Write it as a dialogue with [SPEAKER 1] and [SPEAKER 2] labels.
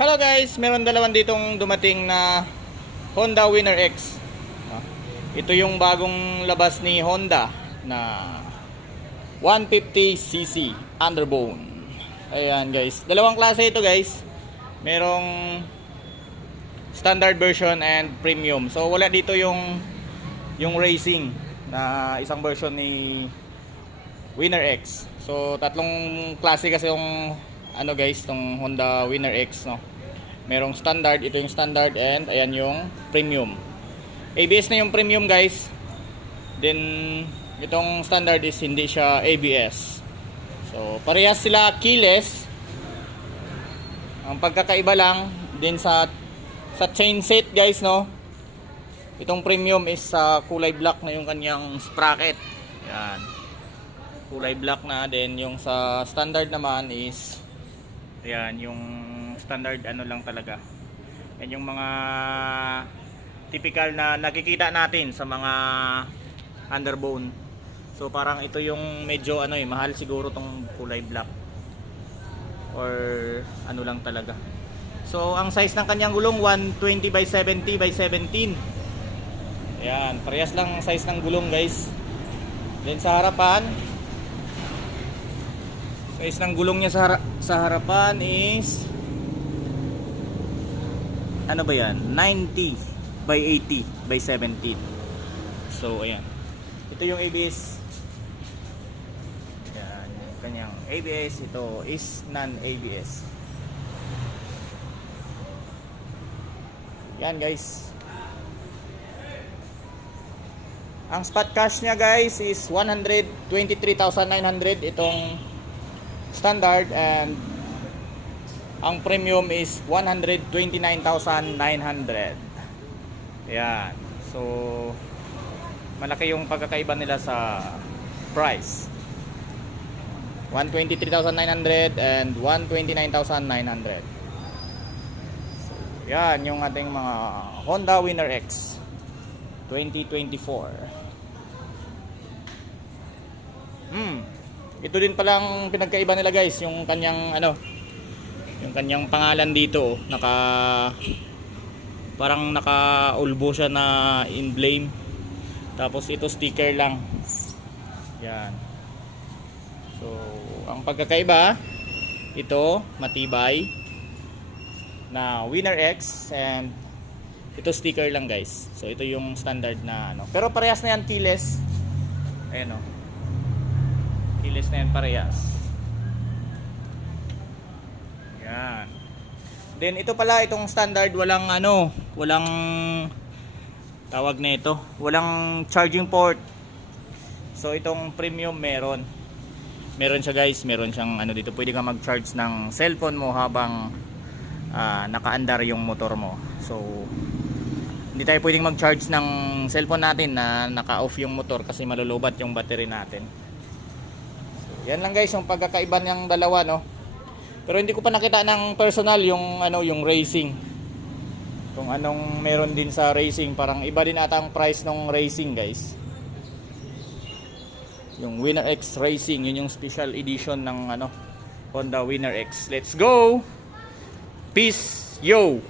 [SPEAKER 1] Hello guys, meron dalawan ditong dumating na Honda Winner X. Ah, Ito yung bagong labas ni Honda na 150cc underbone. Ayan guys, dalawang klase ito guys. Merong standard version and premium. So wala dito yung yung racing na isang version ni Winner X. So tatlong klase kasi yung ano guys, tong Honda Winner X no. Merong standard, ito yung standard and ayan yung premium. ABS na yung premium guys. Then itong standard is hindi siya ABS. So parehas sila keyless. Ang pagkakaiba lang din sa sa chain set guys no. Itong premium is sa kulay black na yung kanyang sprocket. Yan kulay black na then yung sa standard naman is ayan yung standard ano lang talaga. Yan yung mga typical na nakikita natin sa mga underbone. So parang ito yung medyo ano eh mahal siguro tong kulay black. Or ano lang talaga. So ang size ng kanyang gulong 120 by 70 by 17 ayan parehas lang ang size ng gulong guys. Then sa harapan Size ng gulong niya sa, hara- sa harapan is ano ba yan? 90 by 80 by 17. So ayan. Ito yung ABS. Yan, kanyang ABS ito is non-ABS. Yan guys. Ang spot cash niya guys is 123,900 itong standard and ang premium is 129,900 yan. So malaki yung pagkakaiba nila sa price. 123,900 and 129,900 so, yan yung ating mga Honda Winner X 2024 Ito din palang pinagkaiba nila guys, yung kanyang ano, yung kanyang pangalan dito, oh, naka parang naka-ulbo siya na emblem. Tapos ito sticker lang. Yan. So, ang pagkakaiba, ito matibay na Winner X and ito sticker lang guys. So ito yung standard na ano. Pero parehas na yan keyless. Ayan oh. Keyless na yan parehas. Yan. Then ito pala itong standard walang ano, walang tawag na ito, walang charging port. So itong premium meron. Meron siya guys, meron siyang ano dito, pwede ka mag-charge ng cellphone mo habang ah, nakaandar yung motor mo. So hindi tayo pwedeng mag-charge ng cellphone natin na naka-off yung motor kasi malulubat yung battery natin. Yan lang guys yung pagkakaiba ng dalawa no. Pero hindi ko pa nakita ng personal yung ano yung racing. Kung anong meron din sa racing, parang iba din ata ang price ng racing guys. Yung Winner X Racing, yun yung special edition ng ano Honda Winner X. Let's go. Peace. Yo.